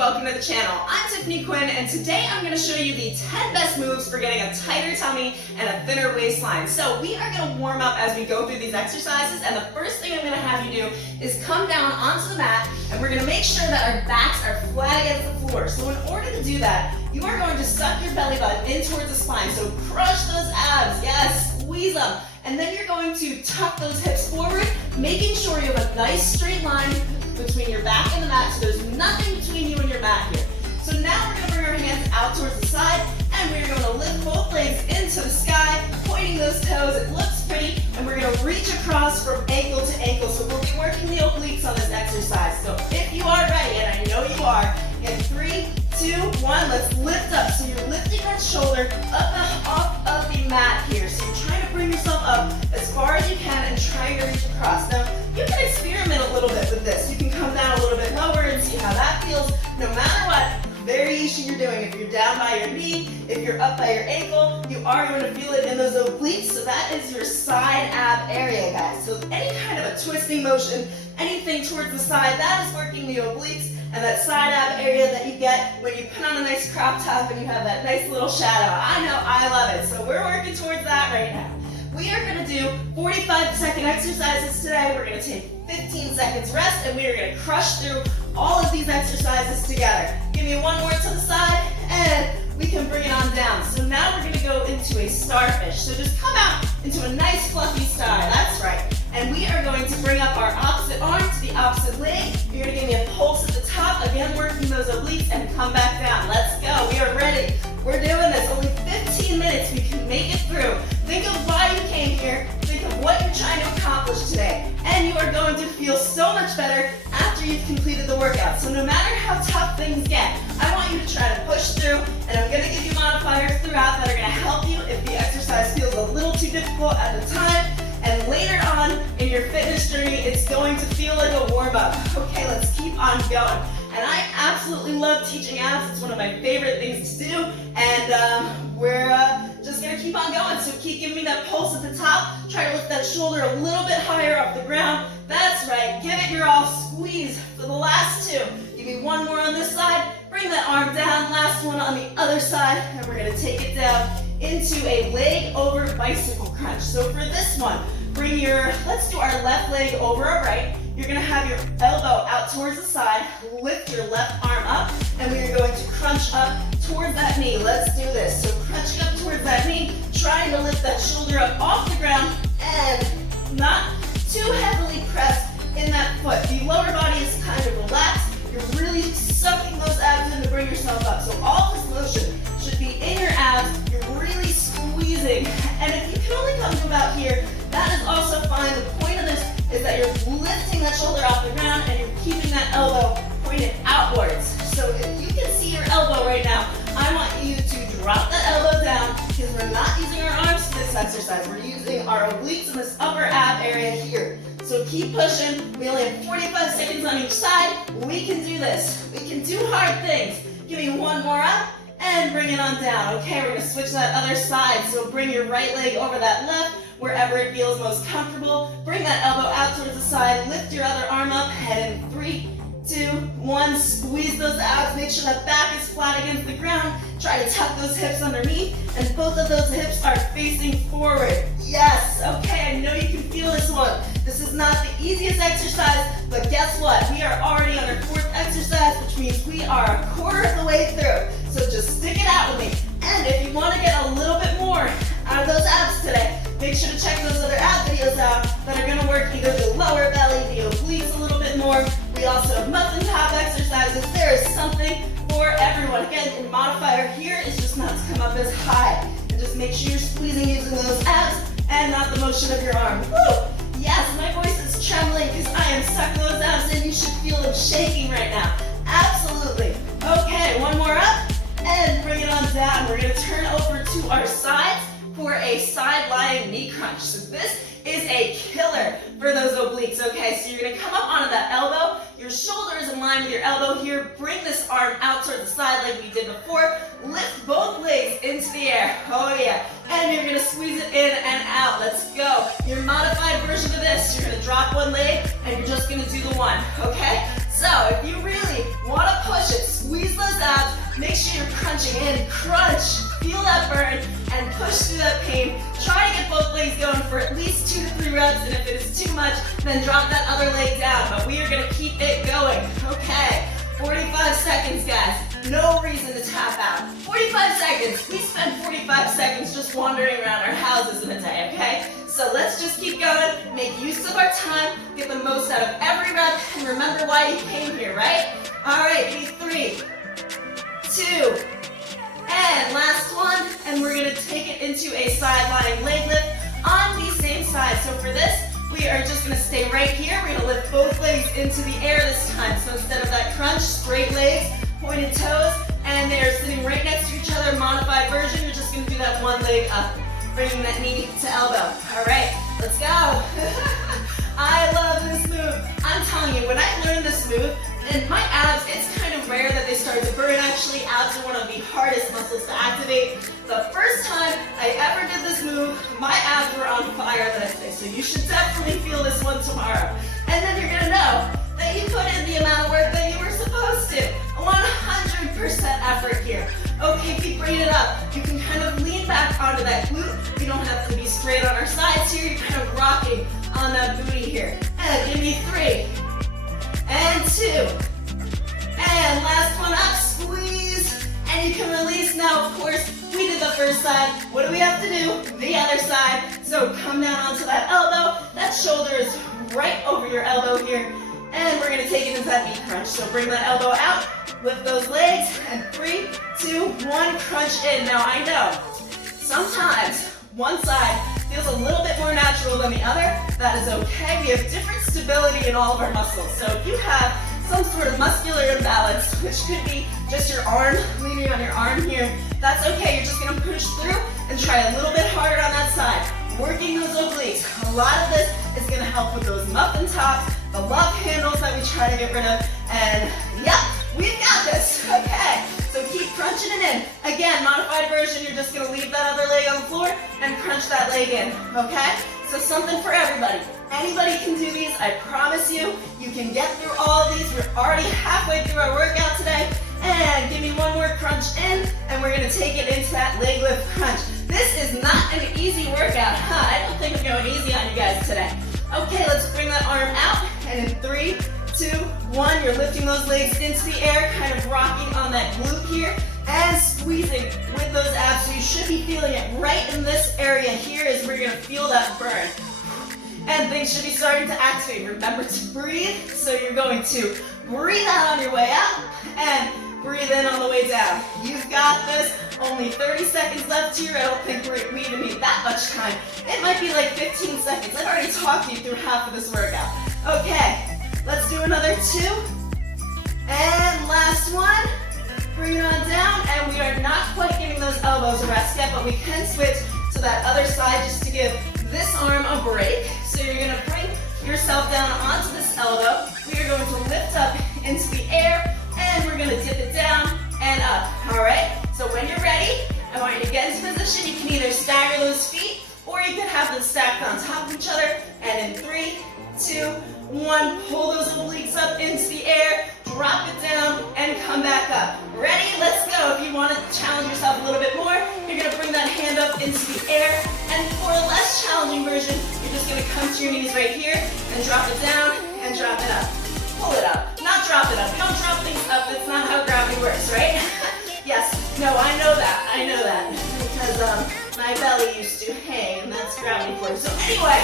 welcome to the channel. I'm Tiffany Quinn, and today I'm going to show you the 10 best moves for getting a tighter tummy and a thinner waistline. So we are going to warm up as we go through these exercises, and the first thing I'm going to have you do is come down onto the mat, and we're going to make sure that our backs are flat against the floor. So in order to do that, you are going to suck your belly button in towards the spine. So crush those abs, yes, squeeze them. And then you're going to tuck those hips forward, making sure you have a nice straight line between your back and the mat, so there's nothing between you and your mat here. So now we're going to bring our hands out towards the side, and we're going to lift both legs into the sky, pointing those toes. It looks pretty, and we're going to reach across from ankle to ankle. So we'll be working the obliques on this exercise. So if you are ready, and I know you are, in 3, 2, 1, let's lift up. So you're lifting that shoulder up off of the mat here. So you're trying to bring yourself up as far as you can and trying to reach across. Now, you can experiment a little bit with this. You can come down a little bit lower and see how that feels. No matter what variation you're doing, if you're down by your knee, if you're up by your ankle, you are going to feel it in those obliques. So that is your side ab area, guys. So any kind of a twisting motion, anything towards the side, that is working the obliques. And that side ab area that you get when you put on a nice crop top and you have that nice little shadow. I know, I love it. So we're working towards that right now. We are going to do 45-second exercises today. We're going to take 15 seconds rest, and we are going to crush through all of these exercises together. Give me one more to the side, and we can bring it on down. So now we're going to go into a starfish. So just come out into a nice fluffy star. That's right. And we are going to bring up our opposite arm to the opposite leg. You're going to give me a pulse at the top, again working those obliques, and come back down. Let's go. We are ready. We're doing this. Only 15 minutes. We can make it through. Think of why you came here. Think of what you're trying to accomplish today. And you are going to feel so much better after you've completed the workout. So no matter how tough things get, I want you to try to push through, and I'm going to give you modifiers throughout that are going to help you if the exercise feels a little too difficult at the time. And later on in your fitness journey, it's going to feel like a warm-up. Okay, let's keep on going. And I absolutely love teaching abs. It's one of my favorite things to do. And we're just going to keep on going. So keep giving me that pulse at the top. Try to lift that shoulder a little bit higher off the ground. That's right. Give it your all. Squeeze for the last 2. Give me one more on this side. Bring that arm down. Last one on the other side. And we're going to take it down into a leg over bicycle crunch. So for this one, let's do our left leg over our right. You're going to have your elbow out towards the side, lift your left arm up, and we are going to crunch up towards that knee. Let's do this. So crunching up towards that knee, trying to lift that shoulder up off the ground, and not too heavily pressed in that foot. The lower body is kind of relaxed. You're really sucking those abs in to bring yourself up. So all this motion should be in your abs. You're really squeezing. And if you can only come to about here, that is also fine. The point of this is that you're lifting that shoulder off the ground and you're keeping that elbow pointed outwards. So if you can see your elbow right now, I want you to drop that elbow down, because we're not using our arms for this exercise. We're using our obliques in this upper ab area here. So keep pushing. We only have 45 seconds on each side. We can do this. We can do hard things. Give me one more up and bring it on down. Okay, we're going to switch that other side. So bring your right leg over that left, wherever it feels most comfortable. Bring that elbow out towards the side. Lift your other arm up. Head in 3, 2, 1. Squeeze those abs. Make sure that back is flat against the ground. Try to tuck those hips underneath, and both of those hips are facing forward. Yes. Okay, I know you can feel this one. This is not the easiest exercise, but guess what? We are already on our 4th exercise, which means we are a quarter of the way through. So just stick it out with me. And if you want to get a little bit more out of those abs today, make sure to check those other ab videos out that are going to work either the lower belly, the obliques a little bit more. We also have muffin top exercises. There is something for everyone. Again, the modifier here is just not to come up as high. And just make sure you're squeezing using those abs and not the motion of your arm. Woo! Yes, my voice is trembling because I am sucking those abs in. You should feel them shaking right now. Absolutely. Okay, one more up and bring it on down. We're going to turn over to our sides for a side lying knee crunch. So this is a killer for those obliques, okay? So you're going to come up onto that elbow. Your shoulder is in line with your elbow here. Bring this arm out towards the side like we did before. Lift both legs into the air. Oh yeah. And you're going to squeeze it in and out. Let's go. Your modified version of this, you're going to drop one leg and you're just going to do the one, okay? So if you really want to push it, squeeze those abs. Make sure you're crunching in, crunch, feel that burn, and push through that pain. Try to get both legs going for at least 2 to 3 reps, and if it is too much, then drop that other leg down, but we are gonna keep it going. Okay, 45 seconds, guys. No reason to tap out. 45 seconds. We spend 45 seconds just wandering around our houses in a day, okay? So let's just keep going, make use of our time, get the most out of every rep, and remember why you came here, right? All right, 3, 2, and last one, and we're gonna take it into a side-lying leg lift on the same side. So for this, we are just gonna stay right here. We're gonna lift both legs into the air this time. So instead of that crunch, straight legs, pointed toes, and they're sitting right next to each other, modified version. You're just gonna do that one leg up, bringing that knee to elbow. All right, let's go. I love this move. I'm telling you, when I learned this move, and my abs, it's kind of rare that they start to burn. Actually, abs are one of the hardest muscles to activate. The first time I ever did this move, my abs were on fire the next day. So you should definitely feel this one tomorrow. And then you're gonna know that you put in the amount of work that you were supposed to. 100% effort here. Okay, keep bringing it up. You can kind of lean back onto that glute. We don't have to be straight on our sides here. You're kind of rocking on that booty here. And give me 3, and 2, and last one up, squeeze, and you can release. Now, of course, we did the first side. What do we have to do? The other side. So come down onto that elbow. That shoulder is right over your elbow here. And we're gonna take it into that knee crunch. So bring that elbow out, lift those legs, and 3, 2, 1, crunch in. Now I know, sometimes one side feels a little bit more natural than the other. That is okay. We have different stability in all of our muscles. So if you have some sort of muscular imbalance, which could be just your arm, leaning on your arm here, that's okay. You're just gonna push through and try a little bit harder on that side. Working those obliques. A lot of this is gonna help with those muffin tops, the love handles that we try to get rid of, and yeah, we've got this. Okay, so keep crunching it in. Again, modified version, you're just gonna leave that other leg on the floor and crunch that leg in, okay? So something for everybody. Anybody can do these, I promise you. You can get through all of these. We're already halfway through our workout today. And give me one more crunch in, and we're gonna take it into that leg lift crunch. This is not an easy workout, huh? I don't think I'm going easy on you guys today. Okay, let's bring that arm out, and in 3, 2, 1, you're lifting those legs into the air, kind of rocking on that glute here, and squeezing with those abs. So you should be feeling it right in this area here is where you're gonna feel that burn. And things should be starting to activate. Remember to breathe, so you're going to breathe out on your way out, and breathe in on the way down. You've got this. Only 30 seconds left here. I don't think we even need that much time. It might be like 15 seconds. I've already talked you through half of this workout. Okay, let's do another 2. And last one. Bring it on down, and we are not quite giving those elbows a rest yet, but we can switch to that other side just to give this arm a break. So you're gonna bring yourself down onto this elbow. We are going to lift up into the air, and we're gonna dip it down and up, all right? So when you're ready, I want you to get into position. You can either stagger those feet, or you could have them stacked on top of each other, and in 3, 2, 1, pull those obliques up into the air, drop it down, and come back up. Ready? Let's go. If you want to challenge yourself a little bit more, you're gonna bring that hand up into the air, and for a less challenging version, you're just gonna come to your knees right here, and drop it down, and drop it up. Pull it up, not drop it up. We don't drop things up, that's not how gravity works, right? Yes, no, I know that, because my belly used to hang, and that's gravity force. So anyway,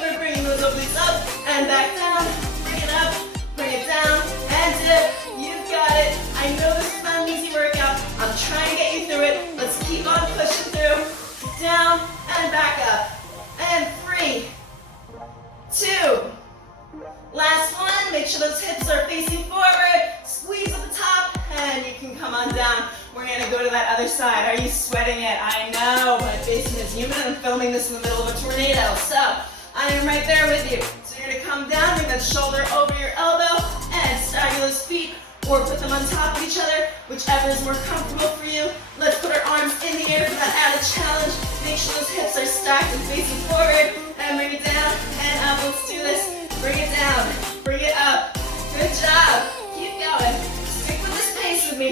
we're bringing those obliques up, and back down, bring it up, bring it down, and dip. You've got it. I know this is not an easy workout. I'm trying to get you through it. Let's keep on pushing through. Down, and back up. And 3, 2, last one. Make sure those hips are facing forward. Squeeze at the top, and you can come on down. We're gonna go to that other side. Are you sweating it? I know, my basement is humid. I'm filming this in the middle of a tornado, so I am right there with you. So you're gonna come down, bring that shoulder over your elbow, and stagger those feet, or put them on top of each other, whichever is more comfortable for you. Let's put our arms in the air for that added challenge. Make sure those hips are stacked and facing forward, and bring it down, and up. Let's do this. Bring it down, bring it up. Good job. Keep going. Stick with this pace with me.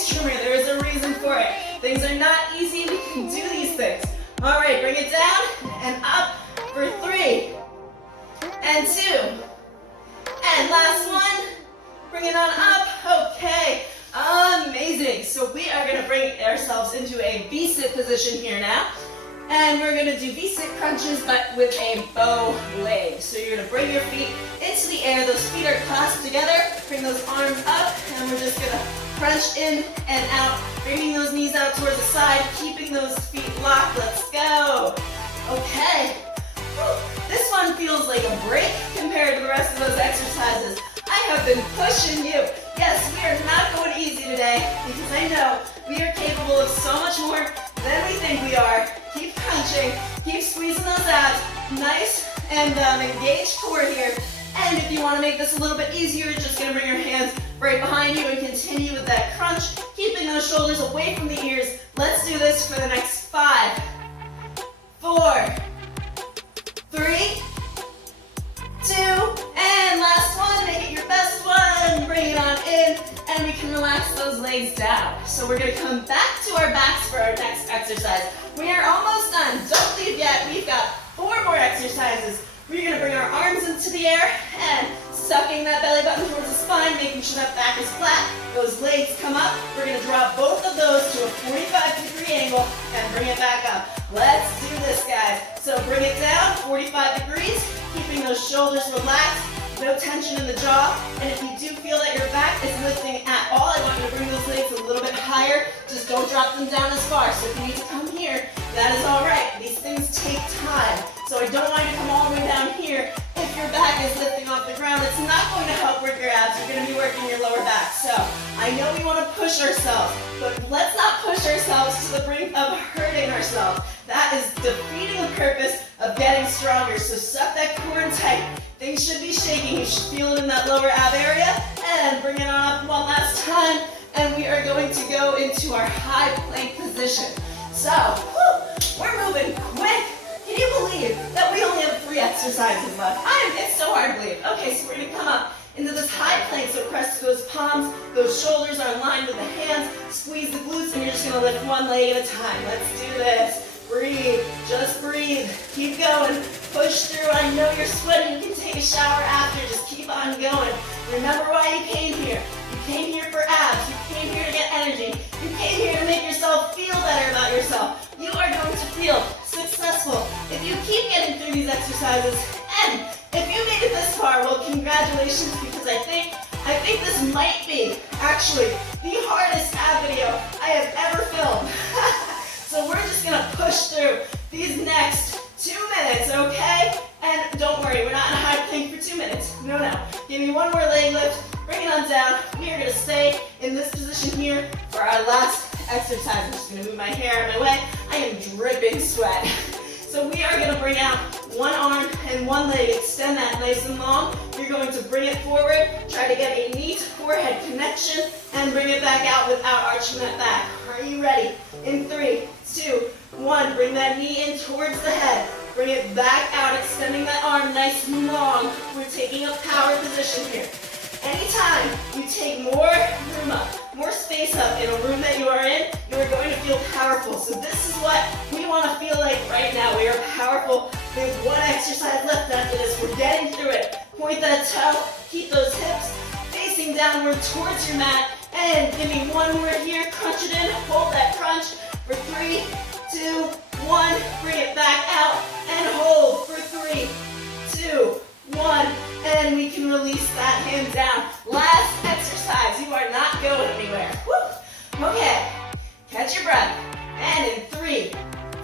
always trimmer. There is a reason for it. Things are not easy. We can do these things. All right, bring it down and up for 3 and 2. And last one. Bring it on up. Okay. Amazing. So we are going to bring ourselves into a V-sit position here now. And we're going to do V-sit crunches, but with a bow leg. So you're going to bring your feet into the air. Those feet are clasped together. Bring those arms up, and we're just going to crunch in and out, bringing those knees out towards the side, keeping those feet locked. Let's go. Okay. This one feels like a break compared to the rest of those exercises. I have been pushing you. Yes, we are not going easy today because I know we are capable of so much more than we think we are. Keep crunching, keep squeezing those abs. Nice and engaged core here. And if you want to make this a little bit easier, you're just going to bring your hands right behind you and continue with that crunch, keeping those shoulders away from the ears. Let's do this for the next 5, 4, 3, 2, and last one. Make it your best one. Bring it on in, and we can relax those legs down. So we're going to come back to our backs for our next exercise. We are almost done. Don't leave yet. We've got 4 more exercises. We're going to bring our arms into the air and sucking that belly button towards the spine, making sure that back is flat. Those legs come up. We're going to drop both of those to a 45-degree angle and bring it back up. Let's do this, guys. So bring it down, 45 degrees, keeping those shoulders relaxed, no tension in the jaw. And if you do feel that your back is lifting at all, I want you to bring those legs a little bit higher. Just don't drop them down as far. So if you need to come here, that is all right. These things take time. So I don't want you to come all the way down here. If your back is lifting off the ground, it's not going to help work your abs. You're going to be working your lower back. So I know we want to push ourselves, but let's not push ourselves to the brink of hurting ourselves. That is defeating the purpose of getting stronger. So suck that core in tight. Things should be shaking. You should feel it in that lower ab area. And bring it on up one last time. And we are going to go into our high plank position. So we're moving quick. Can you believe that we only have 3 exercises left? It's so hard to believe. Okay, so we're going to come up into this high plank. So press those palms, those shoulders are aligned with the hands. Squeeze the glutes, and you're just going to lift one leg at a time. Let's do this. Breathe. Just breathe. Keep going. Push through. I know you're sweating. You can take a shower after. Just keep on going. Remember why you came here. You came here for abs. You came here to get energy. You came here to make yourself feel better about yourself. You are going to feel successful if you keep getting through these exercises. And if you made it this far, well, congratulations, because I think this might be actually the hardest ab video I have ever filmed. So we're just gonna push through these next 2 minutes, okay? And don't worry, we're not in a high plank for 2 minutes. No. Give me one more leg lift. Bring it on down. We are gonna stay in this position here for our last exercise. I'm just gonna move my hair out of my way. I am dripping sweat. So we are gonna bring out one arm and one leg. Extend that nice and long. You're going to bring it forward. Try to get a knee to forehead connection and bring it back out without arching that back. Are you ready? In 3, 2, 1. Bring that knee in towards the head. Bring it back out, extending that arm nice and long. We're taking a power position here. Anytime you take more room up, more space up in a room that you are in, you are going to feel powerful. So this is what we want to feel like right now. We are powerful. We have 1 exercise left after this. We're getting through it. Point that toe. Keep those hips facing downward towards your mat. And give me 1 more here. Crunch it in. Hold that crunch for 3, 2, 1. Bring it back out and hold for 3, 2, 1. And we can release that hand down. Last exercise. You are not going anywhere. Woo. Okay. Catch your breath. And in 3,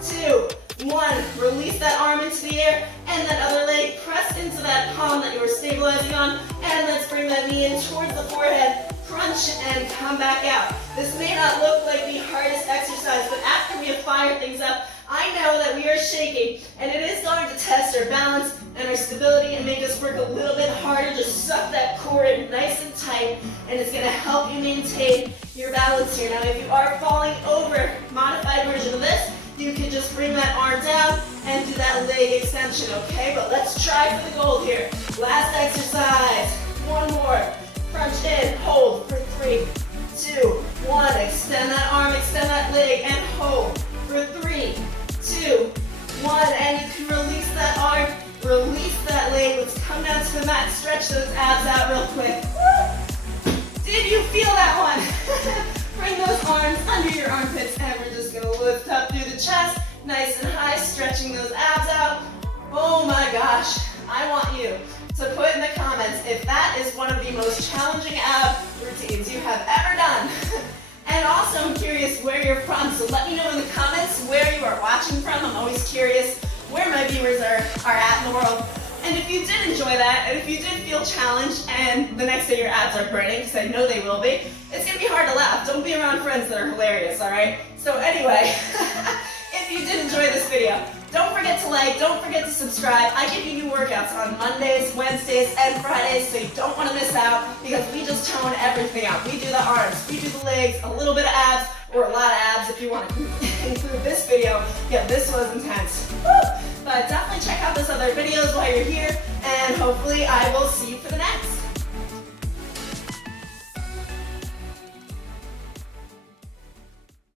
2, 1. Release that arm into the air. And that other leg. Press into that palm that you were stabilizing on. And let's bring that knee in towards the forehead. Crunch and come back out. This may not look like the hardest exercise, but after we have fired things up, I know that we are shaking, and it is going to test our balance and our stability and make us work a little bit harder. Just suck that core in nice and tight, and it's going to help you maintain your balance here. Now, if you are falling over, modified version of this, you can just bring that arm down and do that leg extension, okay? But let's try for the gold here. Last exercise. 1 more. Crunch in, hold for 3, 2, 1. Extend that arm, extend that leg, and hold for 3, 2, 1. And you can release that arm, release that leg. Let's come down to the mat, stretch those abs out real quick. Woo! Did you feel that one? Bring those arms under your armpits, and we're just gonna lift up through the chest, nice and high, stretching those abs out. Oh my gosh, I want you to put in the comments if that is one of the most challenging ab routines you have ever done. And also, I'm curious where you're from, so let me know in the comments where you are watching from. I'm always curious where my viewers are at in the world. And if you did enjoy that, and if you did feel challenged, and the next day your abs are burning, because I know they will be, it's going to be hard to laugh. Don't be around friends that are hilarious, all right? So anyway, if you did enjoy this video, don't forget to like, don't forget to subscribe. I give you new workouts on Mondays, Wednesdays, and Fridays, so you don't want to miss out, because we just tone everything out. We do the arms, we do the legs, a little bit of abs, or a lot of abs if you want to include this video. Yeah, this was intense. Woo! But definitely check out those other videos while you're here, and hopefully I will see you for the next.